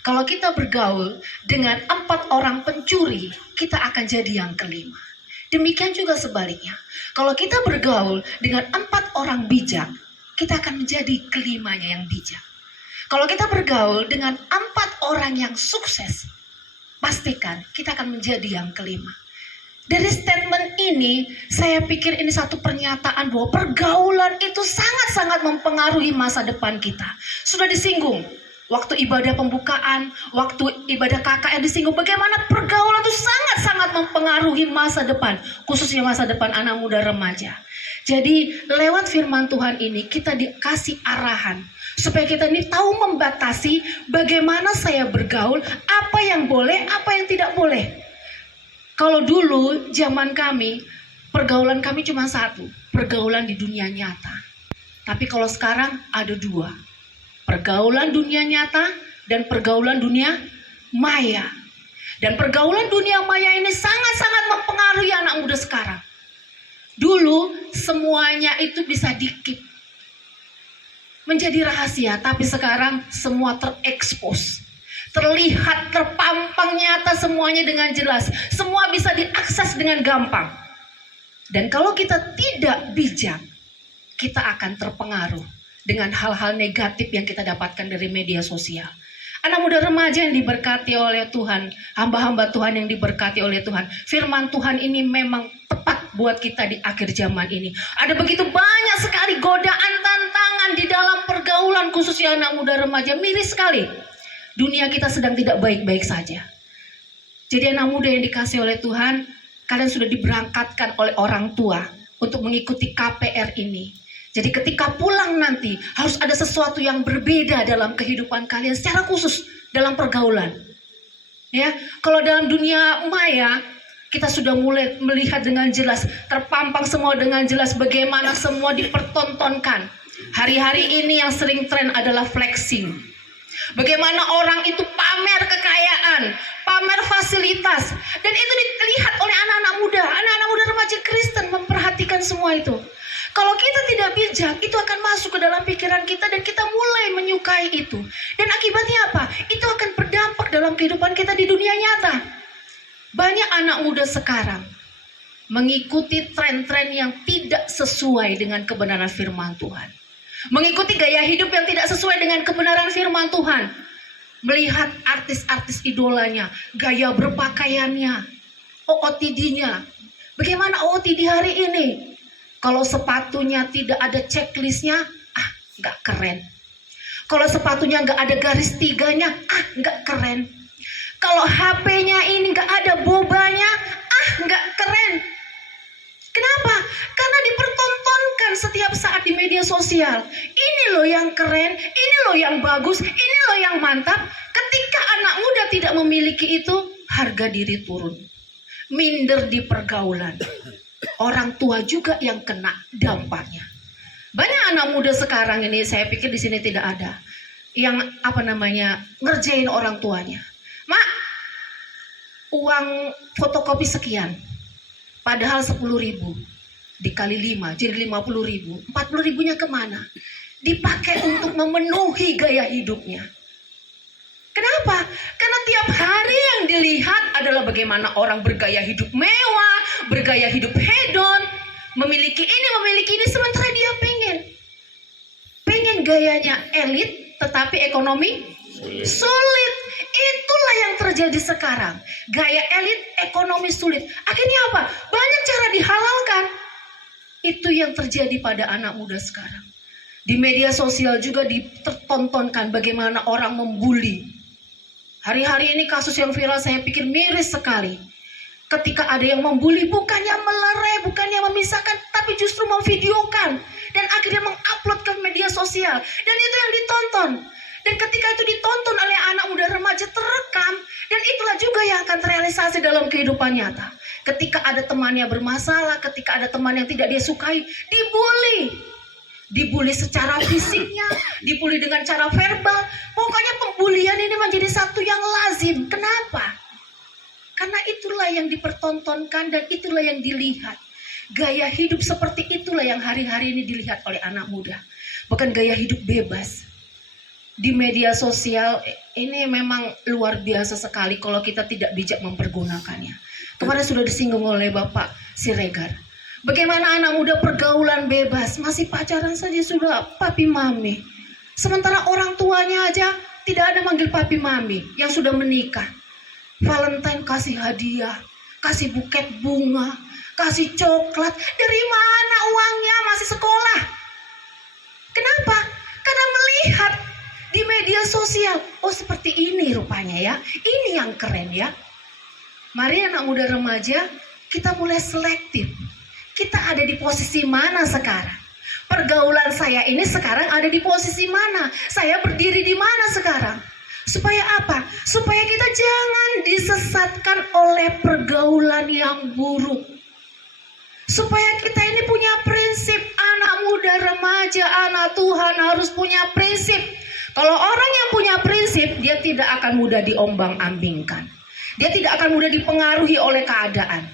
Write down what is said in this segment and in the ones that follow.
Kalau kita bergaul dengan 4 orang pencuri, kita akan jadi yang kelima. Demikian juga sebaliknya. Kalau kita bergaul dengan 4 orang bijak, kita akan menjadi kelimanya yang bijak. Kalau kita bergaul dengan 4 orang yang sukses, pastikan kita akan menjadi yang kelima. Dari statement ini, saya pikir ini satu pernyataan bahwa pergaulan itu sangat-sangat mempengaruhi masa depan kita. Sudah disinggung, waktu ibadah pembukaan, waktu ibadah KKR disinggung bagaimana pergaulan itu sangat-sangat mempengaruhi masa depan, khususnya masa depan anak muda remaja. Jadi lewat firman Tuhan ini kita dikasih arahan supaya kita ini tahu membatasi bagaimana saya bergaul, apa yang boleh, apa yang tidak boleh. Kalau dulu zaman kami, pergaulan kami cuma satu, pergaulan di dunia nyata. Tapi kalau sekarang ada 2. Pergaulan dunia nyata dan pergaulan dunia maya. Dan pergaulan dunia maya ini sangat-sangat mempengaruhi anak muda sekarang. Dulu semuanya itu bisa dikip, menjadi rahasia, tapi sekarang semua terekspos. Terlihat, terpampang nyata semuanya dengan jelas. Semua bisa diakses dengan gampang. Dan kalau kita tidak bijak, kita akan terpengaruh dengan hal-hal negatif yang kita dapatkan dari media sosial. Anak muda remaja yang diberkati oleh Tuhan, hamba-hamba Tuhan yang diberkati oleh Tuhan, firman Tuhan ini memang tepat buat kita di akhir zaman ini. Ada begitu banyak sekali godaan, tantangan di dalam pergaulan khususnya anak muda remaja. Miris sekali. Dunia kita sedang tidak baik-baik saja. Jadi anak muda yang dikasih oleh Tuhan, kalian sudah diberangkatkan oleh orang tua untuk mengikuti KPR ini. Jadi ketika pulang nanti harus ada sesuatu yang berbeda dalam kehidupan kalian secara khusus dalam pergaulan. Ya, kalau dalam dunia maya kita sudah mulai melihat dengan jelas, terpampang semua dengan jelas bagaimana semua dipertontonkan. Hari-hari ini yang sering tren adalah flexing. Bagaimana orang itu pamer kekayaan, pamer fasilitas, dan itu dilihat oleh anak-anak muda remaja Kristen memperhatikan semua itu. Kalau kita tidak bijak, itu akan masuk ke dalam pikiran kita dan kita mulai menyukai itu. Dan akibatnya apa? Itu akan berdampak dalam kehidupan kita di dunia nyata. Banyak anak muda sekarang mengikuti tren-tren yang tidak sesuai dengan kebenaran firman Tuhan. Mengikuti gaya hidup yang tidak sesuai dengan kebenaran firman Tuhan. Melihat artis-artis idolanya, gaya berpakaiannya, OOTD-nya. Bagaimana OOTD hari ini? Kalau sepatunya tidak ada checklistnya, nggak keren. Kalau sepatunya nggak ada garis 3-nya, nggak keren. Kalau HP-nya ini nggak ada bobanya, nggak keren. Kenapa? Karena dipertontonkan setiap saat di media sosial. Ini loh yang keren, ini loh yang bagus, ini loh yang mantap. Ketika anak muda tidak memiliki itu, harga diri turun. Minder di pergaulan. Orang tua juga yang kena dampaknya. Banyak anak muda sekarang ini, saya pikir di sini tidak ada yang ngerjain orang tuanya. Mak, uang fotokopi sekian. Padahal 10.000 dikali 5 jadi 50.000. 40.000-nya kemana? Dipakai untuk memenuhi gaya hidupnya. Kenapa? Karena tiap hari yang dilihat adalah bagaimana orang bergaya hidup mewah, bergaya hidup hedon, memiliki ini, sementara dia pengen gayanya elit, tetapi ekonomi sulit. Itulah yang terjadi sekarang. Gaya elit, ekonomi sulit. Akhirnya apa? Banyak cara dihalalkan. Itu yang terjadi pada anak muda sekarang. Di media sosial juga ditontonkan bagaimana orang membuli. Hari-hari ini kasus yang viral saya pikir miris sekali. Ketika ada yang membuli, bukannya melerai, bukannya memisahkan, tapi justru memvideokan. Dan akhirnya mengupload ke media sosial. Dan itu yang ditonton. Dan ketika itu ditonton oleh anak muda remaja, terekam. Dan itulah juga yang akan terrealisasi dalam kehidupan nyata. Ketika ada temannya bermasalah, ketika ada teman yang tidak dia sukai, dibully. Dibully secara fisiknya, dibully dengan cara verbal. Pokoknya pembulian ini menjadi satu yang lazim. Kenapa? Karena itulah yang dipertontonkan dan itulah yang dilihat. Gaya hidup seperti itulah yang hari-hari ini dilihat oleh anak muda. Bukan gaya hidup bebas. Di media sosial Ini memang luar biasa sekali kalau kita tidak bijak mempergunakannya. Kemarin sudah disinggung oleh Bapak Siregar. Bagaimana anak muda pergaulan bebas, masih pacaran saja sudah papi mami. Sementara orang tuanya aja tidak ada manggil papi mami yang sudah menikah. Valentine kasih hadiah, kasih buket bunga, kasih coklat. Dari mana uangnya, masih sekolah? Kenapa? Karena melihat di media sosial, oh seperti ini rupanya ya, ini yang keren ya. Mari anak muda remaja, kita mulai selektif. Kita ada di posisi mana sekarang? Pergaulan saya ini sekarang ada di posisi mana? Saya berdiri di mana sekarang? Supaya apa? Supaya kita jangan disesatkan oleh pergaulan yang buruk. Supaya kita ini punya prinsip, anak muda remaja, anak Tuhan harus punya prinsip. Kalau orang yang punya prinsip, dia tidak akan mudah diombang-ambingkan. Dia tidak akan mudah dipengaruhi oleh keadaan.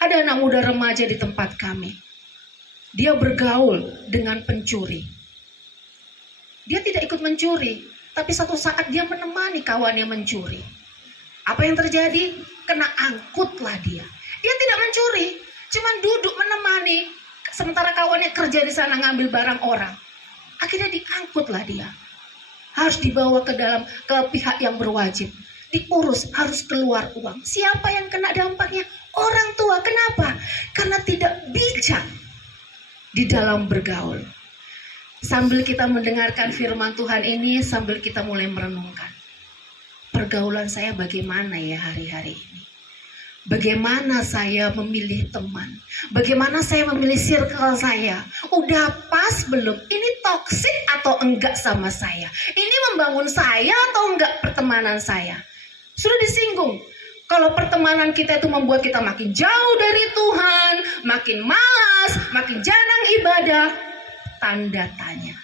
Ada anak muda remaja di tempat kami. Dia bergaul dengan pencuri. Dia tidak ikut mencuri, tapi satu saat dia menemani kawannya mencuri. Apa yang terjadi? Kena angkutlah dia. Dia tidak mencuri, cuman duduk menemani. Sementara kawannya kerja di sana ngambil barang orang. Akhirnya diangkutlah dia. Harus dibawa ke pihak yang berwajib. Diurus, harus keluar uang. Siapa yang kena dampaknya? Orang tua. Kenapa? Karena tidak bijak di dalam bergaul. Sambil kita mendengarkan firman Tuhan ini, sambil kita mulai merenungkan, pergaulan saya bagaimana ya hari-hari ini? Bagaimana saya memilih teman? Bagaimana saya memilih circle saya? Udah pas belum? Ini toksik atau enggak sama saya? Ini membangun saya atau enggak pertemanan saya? Sudah disinggung. Kalau pertemanan kita itu membuat kita makin jauh dari Tuhan, makin malas, makin jarang ibadah, tanda tanya.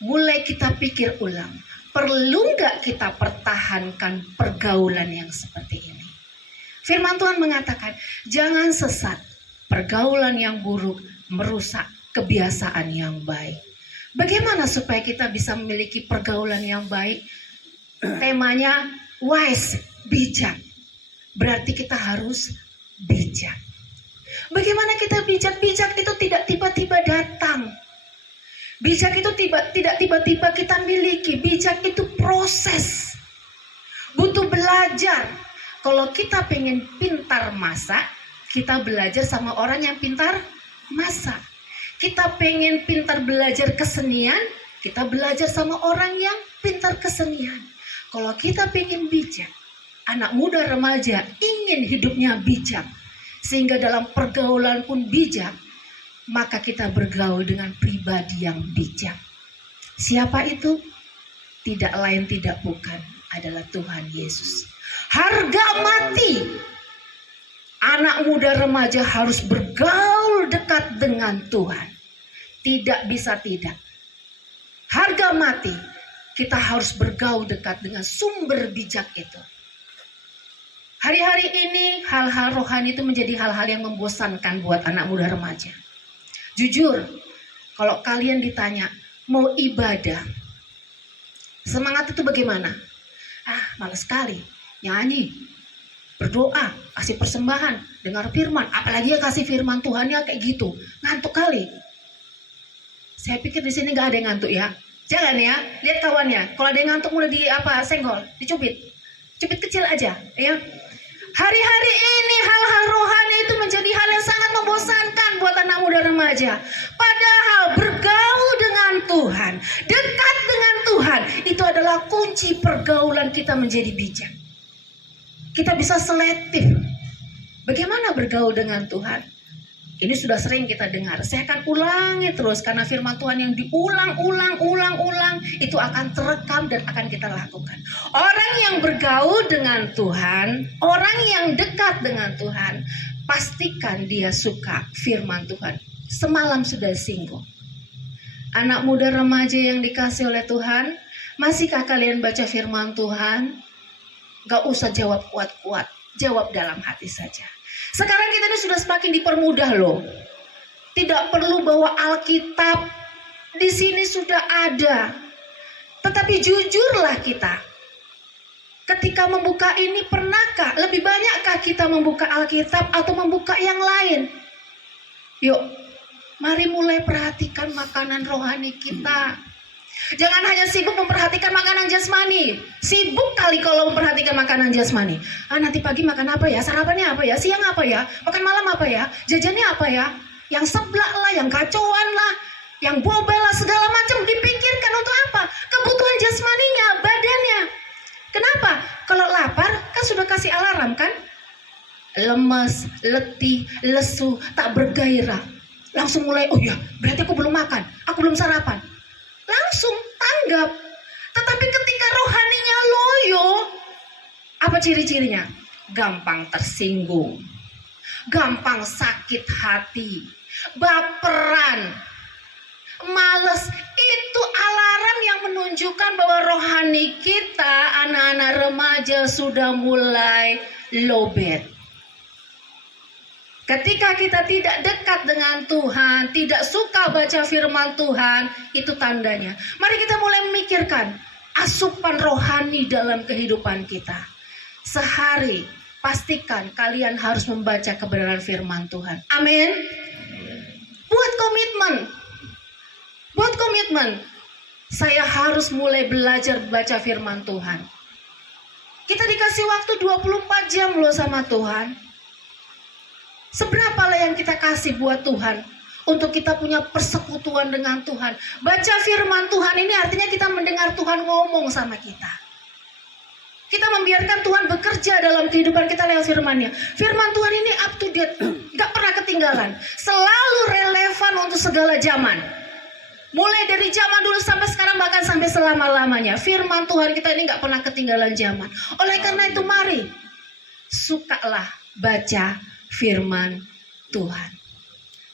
Mulai kita pikir ulang, perlu nggak kita pertahankan pergaulan yang seperti ini? Firman Tuhan mengatakan, jangan sesat, pergaulan yang buruk merusak kebiasaan yang baik. Bagaimana supaya kita bisa memiliki pergaulan yang baik? Temanya wise, bijak. Berarti kita harus bijak. Bagaimana kita bijak? Bijak itu tidak tiba-tiba datang. Bijak itu tidak tiba-tiba kita miliki. Bijak itu proses. Butuh belajar. Kalau kita pengen pintar masak, kita belajar sama orang yang pintar masak. Kita pengen pintar belajar kesenian, kita belajar sama orang yang pintar kesenian. Kalau kita pengen bijak, anak muda remaja ingin hidupnya bijak, sehingga dalam pergaulan pun bijak, maka kita bergaul dengan pribadi yang bijak. Siapa itu? Tidak lain tidak bukan adalah Tuhan Yesus. Harga mati. Anak muda remaja harus bergaul dekat dengan Tuhan. Tidak bisa tidak. Harga mati. Kita harus bergaul dekat dengan sumber bijak itu. Hari-hari ini hal-hal rohani itu menjadi hal-hal yang membosankan buat anak muda remaja. Jujur, kalau kalian ditanya mau ibadah, semangat itu bagaimana? Malas sekali. Nyanyi, berdoa, kasih persembahan, dengar firman, apalagi ya kasih firman Tuhan ya kayak gitu, ngantuk kali. Saya pikir di sini nggak ada yang ngantuk ya. Jangan ya, lihat kawannya. Kalau ada yang ngantuk mulai senggol, dicubit, cubit kecil aja, ya. Hari-hari ini hal-hal rohani itu menjadi hal yang sangat membosankan buat anak muda remaja. Padahal bergaul dengan Tuhan, dekat dengan Tuhan, itu adalah kunci pergaulan kita menjadi bijak. Kita bisa selektif. Bagaimana bergaul dengan Tuhan? Ini sudah sering kita dengar. Saya akan ulangi terus karena firman Tuhan yang diulang-ulang itu akan terekam dan akan kita lakukan. Orang yang bergaul dengan Tuhan, orang yang dekat dengan Tuhan, pastikan dia suka firman Tuhan. Semalam sudah singgung. Anak muda remaja yang dikasih oleh Tuhan, masihkah kalian baca firman Tuhan? Gak usah jawab kuat-kuat, jawab dalam hati saja. Sekarang kita ini sudah semakin dipermudah loh. Tidak perlu bawa Alkitab, di sini sudah ada. Tetapi jujurlah kita. Ketika membuka ini, pernahkah, lebih banyakkah kita membuka Alkitab atau membuka yang lain? Yuk, mari mulai perhatikan makanan rohani kita. Jangan hanya sibuk memperhatikan makanan jasmani. Sibuk kali kalau memperhatikan makanan jasmani. Nanti pagi makan apa ya? Sarapannya apa ya? Siang apa ya? Makan malam apa ya? Jajannya apa ya? Yang seblak lah, yang kacauan lah, yang bobel lah, segala macam dipikirkan untuk apa? Kebutuhan jasmaninya, badannya. Kenapa? Kalau lapar kan sudah kasih alarm kan? Lemes, letih, lesu, tak bergairah. Langsung mulai, oh ya berarti aku belum makan, aku belum sarapan. Langsung tanggap. Tetapi ketika rohaninya loyo, apa ciri-cirinya? Gampang tersinggung, gampang sakit hati, baperan, males. Itu alarm yang menunjukkan bahwa rohani kita, anak-anak remaja, sudah mulai lowbat. Ketika kita tidak dekat dengan Tuhan, tidak suka baca firman Tuhan, itu tandanya. Mari kita mulai memikirkan asupan rohani dalam kehidupan kita. Sehari, pastikan kalian harus membaca kebenaran firman Tuhan. Amin. Buat komitmen. Buat komitmen. Saya harus mulai belajar baca firman Tuhan. Kita dikasih waktu 24 jam loh sama Tuhan. Seberapalah yang kita kasih buat Tuhan untuk kita punya persekutuan dengan Tuhan. Baca firman Tuhan ini artinya kita mendengar Tuhan ngomong sama kita. Kita membiarkan Tuhan bekerja dalam kehidupan kita lewat firman-Nya. Firman Tuhan ini up to date, gak pernah ketinggalan. Selalu relevan untuk segala zaman. Mulai dari zaman dulu sampai sekarang, bahkan sampai selama-lamanya. Firman Tuhan kita ini gak pernah ketinggalan zaman. Oleh karena itu mari, sukalah baca firman Tuhan.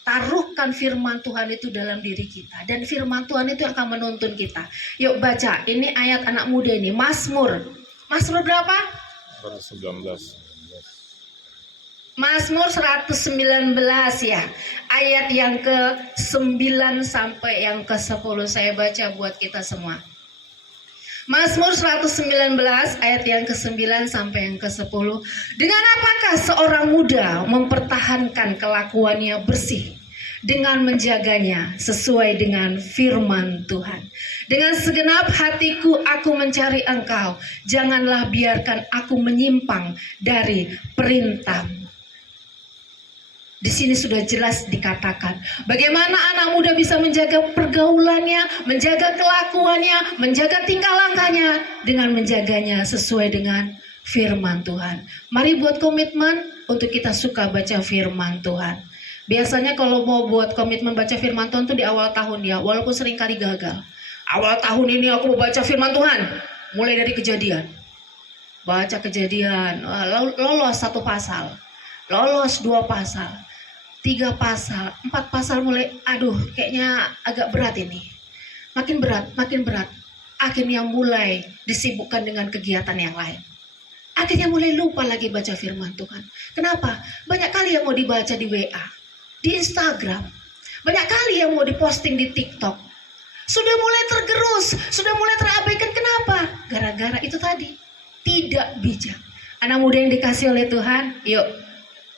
Taruhkan firman Tuhan itu dalam diri kita. Dan firman Tuhan itu akan menuntun kita. Yuk baca, ini ayat anak muda ini, Mazmur. Mazmur berapa? 119. Mazmur 119 ya. Ayat yang ke-9 sampai yang ke-10 saya baca buat kita semua. Mazmur 119 ayat yang ke-9 sampai yang ke-10. Dengan apakah seorang muda mempertahankan kelakuannya bersih? Dengan menjaganya sesuai dengan firman Tuhan. Dengan segenap hatiku aku mencari Engkau. Janganlah biarkan aku menyimpang dari perintah-Mu. Di sini sudah jelas dikatakan bagaimana anak muda bisa menjaga pergaulannya, menjaga kelakuannya, menjaga tingkah lakunya dengan menjaganya sesuai dengan firman Tuhan. Mari buat komitmen untuk kita suka baca firman Tuhan. Biasanya kalau mau buat komitmen baca firman Tuhan itu di awal tahun ya, walaupun sering kali gagal. Awal tahun ini aku mau baca firman Tuhan, mulai dari Kejadian. Baca Kejadian, lolos 1 pasal, lolos 2 pasal. 3 pasal, 4 pasal mulai, aduh kayaknya agak berat ini. Makin berat. Akhirnya mulai disibukkan dengan kegiatan yang lain. Akhirnya mulai lupa lagi baca firman Tuhan. Kenapa? Banyak kali yang mau dibaca di WA, di Instagram. Banyak kali yang mau diposting di TikTok. Sudah mulai tergerus, sudah mulai terabaikan. Kenapa? Gara-gara itu tadi, tidak bijak. Anak muda yang dikasih oleh Tuhan, yuk.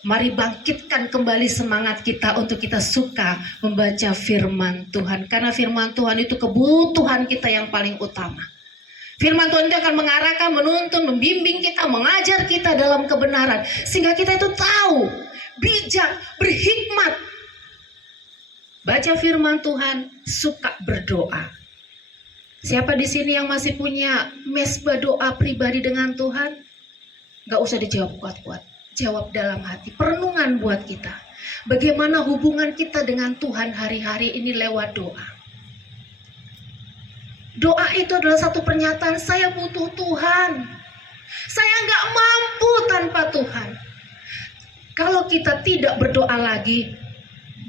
Mari bangkitkan kembali semangat kita untuk kita suka membaca firman Tuhan. Karena firman Tuhan itu kebutuhan kita yang paling utama. Firman Tuhan itu akan mengarahkan, menuntun, membimbing kita, mengajar kita dalam kebenaran. Sehingga kita itu tahu, bijak, berhikmat. Baca firman Tuhan, suka berdoa. Siapa di sini yang masih punya mesbah doa pribadi dengan Tuhan? Gak usah dijawab kuat-kuat. Jawab dalam hati, perenungan buat kita. Bagaimana hubungan kita dengan Tuhan hari-hari ini lewat doa. Doa itu adalah satu pernyataan, saya butuh Tuhan. Saya nggak mampu tanpa Tuhan. Kalau kita tidak berdoa lagi,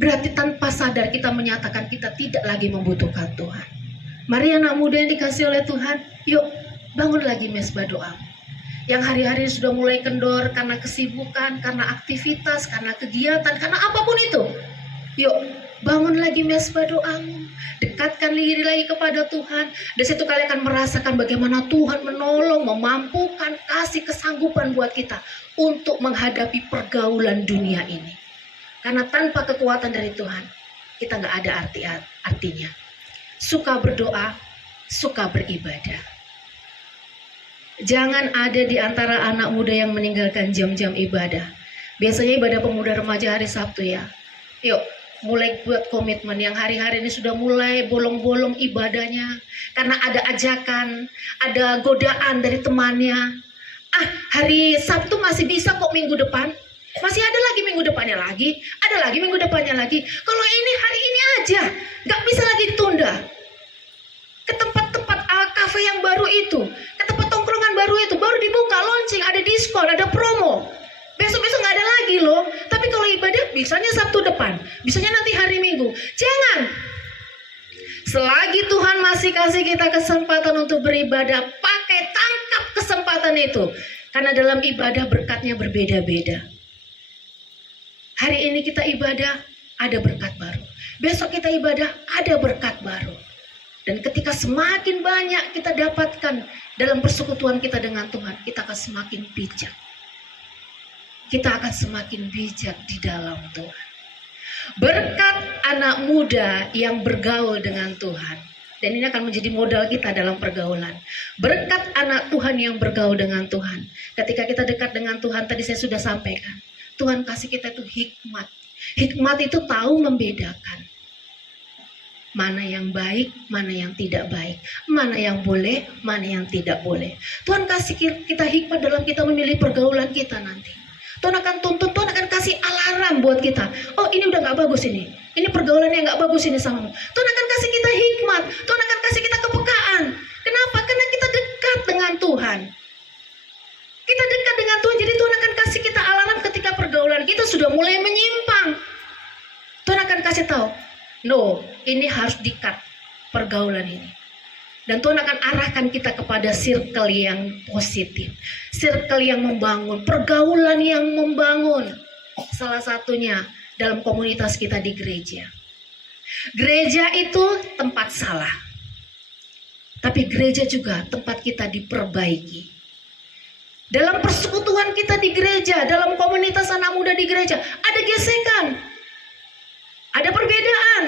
berarti tanpa sadar kita menyatakan kita tidak lagi membutuhkan Tuhan. Mari anak muda yang dikasih oleh Tuhan, yuk bangun lagi mesbah doa. Yang hari-hari sudah mulai kendor karena kesibukan, karena aktivitas, karena kegiatan, karena apapun itu. Yuk, Bangun lagi mesbah doamu. Dekatkan diri lagi kepada Tuhan. Di situ kalian akan merasakan bagaimana Tuhan menolong, memampukan, kasih kesanggupan buat kita untuk menghadapi pergaulan dunia ini. Karena tanpa kekuatan dari Tuhan, kita nggak ada artinya. Suka berdoa, suka beribadah. Jangan ada di antara anak muda yang meninggalkan jam-jam ibadah. Biasanya ibadah pemuda remaja hari Sabtu ya. Yuk, mulai buat komitmen yang hari-hari ini sudah mulai bolong-bolong ibadahnya. Karena ada ajakan, ada godaan dari temannya. Hari Sabtu masih bisa kok minggu depan. Masih ada lagi minggu depannya lagi. Ada lagi minggu depannya lagi. Kalau ini hari ini aja. Gak bisa lagi ditunda. Ke tempat-tempat kafe yang baru itu. Ke tempat tongkrongan baru itu. Baru dibuka, launching, ada diskon, ada promo. Besok-besok gak ada lagi loh. Tapi kalau ibadah bisanya Sabtu depan. Bisanya nanti hari Minggu. Jangan. Selagi Tuhan masih kasih kita kesempatan untuk beribadah, pakai tangkap kesempatan itu. Karena dalam ibadah berkatnya berbeda-beda. Hari ini kita ibadah, ada berkat baru. Besok kita ibadah, ada berkat baru. Dan ketika semakin banyak kita dapatkan dalam persekutuan kita dengan Tuhan, kita akan semakin bijak. Kita akan semakin bijak di dalam Tuhan. Berkat anak muda yang bergaul dengan Tuhan. Dan ini akan menjadi modal kita dalam pergaulan. Berkat anak Tuhan yang bergaul dengan Tuhan. Ketika kita dekat dengan Tuhan, tadi saya sudah sampaikan. Tuhan kasih kita itu hikmat. Hikmat itu tahu membedakan. Mana yang baik, mana yang tidak baik. Mana yang boleh, mana yang tidak boleh. Tuhan kasih kita hikmat dalam kita memilih pergaulan kita nanti. Tuhan akan tuntun, Tuhan akan kasih alarm buat kita. Oh, ini udah gak bagus ini. Ini pergaulannya gak bagus ini samamu. Tuhan akan kasih kita hikmat. Tuhan akan kasih kita kepekaan. Kenapa? Karena kita dekat dengan Tuhan. Kita dekat dengan Tuhan, jadi Tuhan akan kasih kita alarm ketika pergaulan kita sudah mulai menyimpang. Tuhan akan kasih tahu, no, ini harus di-cut pergaulan ini. Dan Tuhan akan arahkan kita kepada circle yang positif. Circle yang membangun, pergaulan yang membangun. Salah satunya dalam komunitas kita di gereja. Gereja itu tempat salah. Tapi gereja juga tempat kita diperbaiki. Dalam persekutuan kita di gereja, dalam komunitas anak muda di gereja, ada gesekan, ada perbedaan,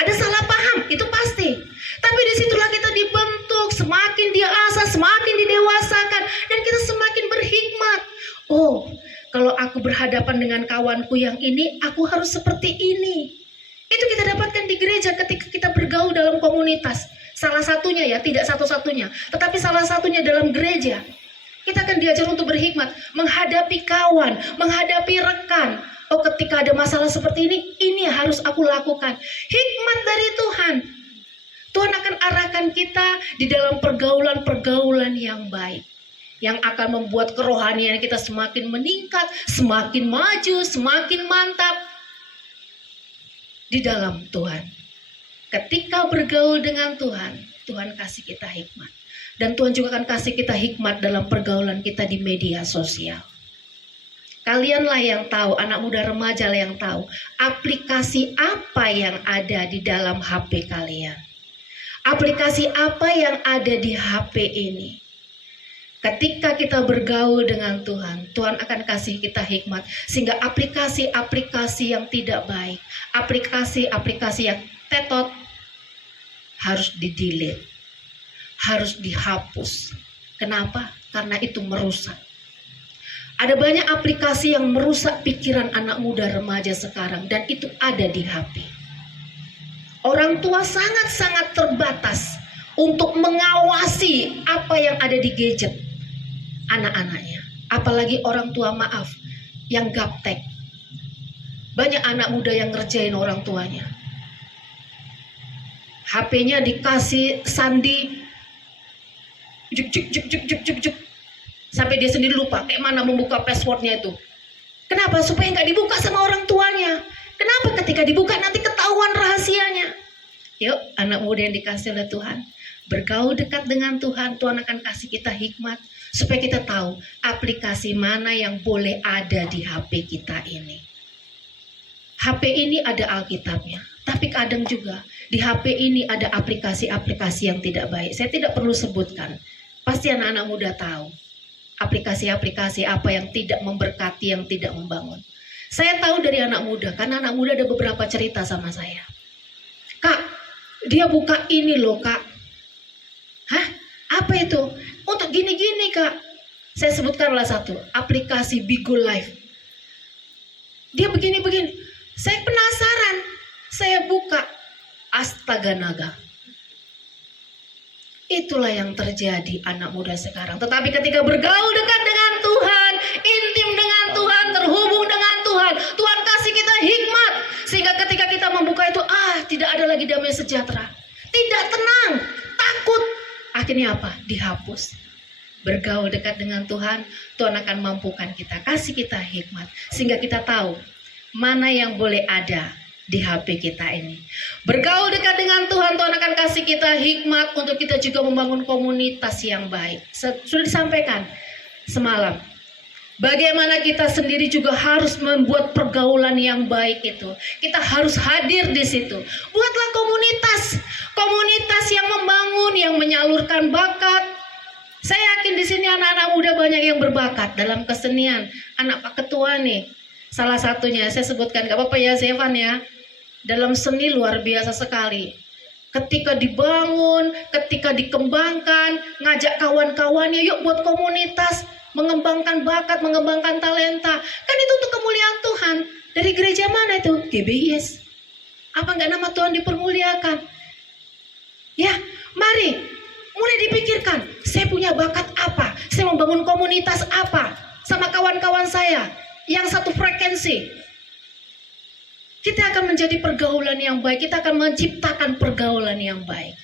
ada salah paham, itu pasti. Tapi disitulah kita dibentuk, semakin diasah, semakin didewasakan, dan kita semakin berhikmat. Oh, kalau aku berhadapan dengan kawanku yang ini, aku harus seperti ini. Itu kita dapatkan di gereja ketika kita bergaul dalam komunitas. Salah satunya ya, tidak satu-satunya, tetapi salah satunya dalam gereja. Kita akan diajar untuk berhikmat, menghadapi kawan, menghadapi rekan. Oh, ketika ada masalah seperti ini yang harus aku lakukan. Hikmat dari Tuhan. Tuhan akan arahkan kita di dalam pergaulan-pergaulan yang baik. Yang akan membuat kerohanian kita semakin meningkat, semakin maju, semakin mantap. Di dalam Tuhan. Ketika bergaul dengan Tuhan, Tuhan kasih kita hikmat. Dan Tuhan juga akan kasih kita hikmat dalam pergaulan kita di media sosial. Kalianlah yang tahu, anak muda remaja lah yang tahu, aplikasi apa yang ada di dalam HP kalian. Aplikasi apa yang ada di HP ini. Ketika kita bergaul dengan Tuhan, Tuhan akan kasih kita hikmat. Sehingga aplikasi-aplikasi yang tidak baik, aplikasi-aplikasi yang tetot, harus di-delete. Harus dihapus. Kenapa? Karena itu merusak. Ada banyak aplikasi yang merusak pikiran anak muda remaja sekarang. Dan itu ada di HP. Orang tua sangat-sangat terbatas untuk mengawasi apa yang ada di gadget anak-anaknya. Apalagi orang tua, maaf, yang gaptek. Banyak anak muda yang ngerjain orang tuanya. HP-nya dikasih sandi, juk. Sampai dia sendiri lupa kayak mana membuka passwordnya itu. Kenapa? Supaya nggak dibuka sama orang tuanya. Kenapa? Ketika dibuka nanti ketahuan rahasianya. Yuk, anak muda yang dikasih oleh Tuhan, bergaul dekat dengan Tuhan. Tuhan akan kasih kita hikmat supaya kita tahu aplikasi mana yang boleh ada di HP kita ini. HP ini ada Alkitabnya, tapi kadang juga di HP ini ada aplikasi-aplikasi yang tidak baik. Saya tidak perlu sebutkan, pasti anak-anak muda tahu aplikasi-aplikasi apa yang tidak memberkati, yang tidak membangun. Saya tahu dari anak muda, karena anak muda ada beberapa cerita sama saya. Kak, dia buka ini loh kak. Hah? Apa itu? Untuk gini-gini kak. Saya sebutkanlah satu, aplikasi Bigo Live. Dia begini-begini. Saya penasaran, saya buka, astaga naga. Itulah yang terjadi anak muda sekarang. Tetapi ketika bergaul dekat dengan Tuhan, intim dengan Tuhan, terhubung dengan Tuhan, Tuhan kasih kita hikmat. Sehingga ketika kita membuka itu, tidak ada lagi damai sejahtera. Tidak tenang, takut. Akhirnya apa? Dihapus. Bergaul dekat dengan Tuhan, Tuhan akan mampukan kita, kasih kita hikmat. Sehingga kita tahu mana yang boleh ada di HP kita ini. Bergaul dekat dengan Tuhan, Tuhan akan kasih kita hikmat untuk kita juga membangun komunitas yang baik. Sudah disampaikan semalam, bagaimana kita sendiri juga harus membuat pergaulan yang baik itu. Kita harus hadir di situ. Buatlah komunitas, komunitas yang membangun, yang menyalurkan bakat. Saya yakin di sini anak-anak muda banyak yang berbakat dalam kesenian. Anak Pak Ketua nih, salah satunya saya sebutkan, gak apa-apa ya Zevan ya. Dalam seni luar biasa sekali. Ketika dibangun, ketika dikembangkan, ngajak kawan-kawannya, yuk buat komunitas, mengembangkan bakat, mengembangkan talenta. Kan itu untuk kemuliaan Tuhan. Dari gereja mana itu? GBIS. Apa enggak nama Tuhan dipermuliakan? Ya, mari mulai dipikirkan, saya punya bakat apa? Saya membangun komunitas apa? Sama kawan-kawan saya yang satu frekuensi. Kita akan menjadi pergaulan yang baik. Kita akan menciptakan pergaulan yang baik.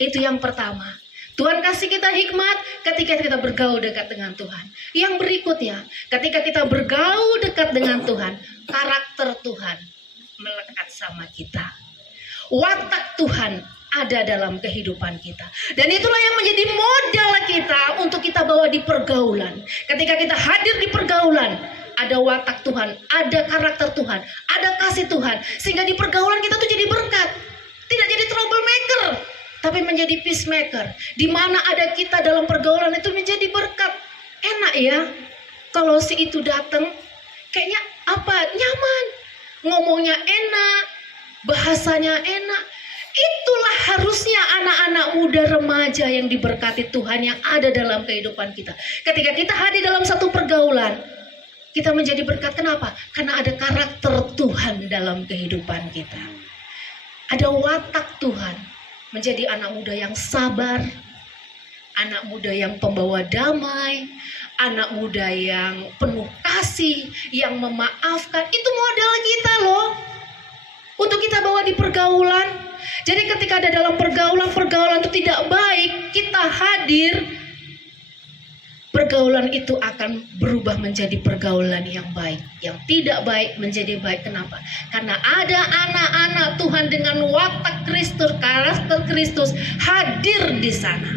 Itu yang pertama. Tuhan kasih kita hikmat ketika kita bergaul dekat dengan Tuhan. Yang berikutnya, ketika kita bergaul dekat dengan Tuhan, karakter Tuhan melekat sama kita. Watak Tuhan ada dalam kehidupan kita. Dan itulah yang menjadi modal kita untuk kita bawa di pergaulan. Ketika kita hadir di pergaulan, ada watak Tuhan, ada karakter Tuhan, ada kasih Tuhan. Sehingga di pergaulan kita tuh jadi berkat. Tidak jadi troublemaker, tapi menjadi peacemaker. Di mana ada kita dalam pergaulan itu menjadi berkat. Enak ya, kalau si itu datang, kayaknya apa? Nyaman. Ngomongnya enak, bahasanya enak. Itulah harusnya anak-anak muda remaja yang diberkati Tuhan yang ada dalam kehidupan kita. Ketika kita hadir dalam satu pergaulan, kita menjadi berkat. Kenapa? Karena ada karakter Tuhan dalam kehidupan kita. Ada watak Tuhan. Menjadi anak muda yang sabar, anak muda yang pembawa damai, anak muda yang penuh kasih, yang memaafkan. Itu modal kita loh, untuk kita bawa di pergaulan. Jadi ketika ada dalam pergaulan itu tidak baik, kita hadir, pergaulan itu akan berubah menjadi pergaulan yang baik. Yang tidak baik menjadi baik. Kenapa? Karena ada anak-anak Tuhan dengan watak Kristus, karakter Kristus hadir di sana.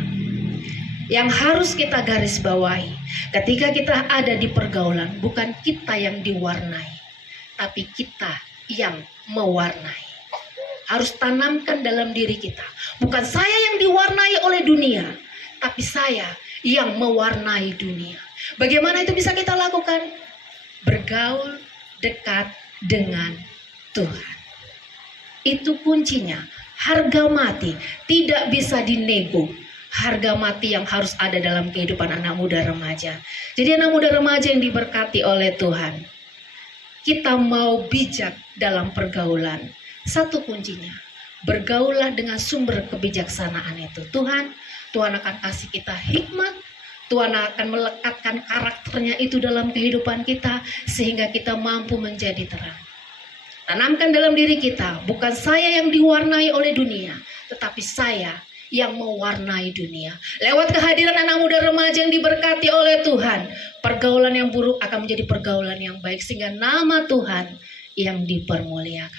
Yang harus kita garis bawahi, ketika kita ada di pergaulan, bukan kita yang diwarnai, tapi kita yang mewarnai. Harus tanamkan dalam diri kita. Bukan saya yang diwarnai oleh dunia, tapi saya yang mewarnai dunia. Bagaimana itu bisa kita lakukan? Bergaul dekat dengan Tuhan. Itu kuncinya. Harga mati tidak bisa dinego. Harga mati yang harus ada dalam kehidupan anak muda remaja. Jadi anak muda remaja yang diberkati oleh Tuhan, kita mau bijak dalam pergaulan. Satu kuncinya, bergaullah dengan sumber kebijaksanaan itu. Tuhan akan kasih kita hikmat. Tuhan akan melekatkan karakternya itu dalam kehidupan kita, sehingga kita mampu menjadi terang. Tanamkan dalam diri kita, bukan saya yang diwarnai oleh dunia, tetapi saya yang mewarnai dunia. Lewat kehadiran anak muda remaja yang diberkati oleh Tuhan, pergaulan yang buruk akan menjadi pergaulan yang baik, sehingga nama Tuhan yang dipermuliakan.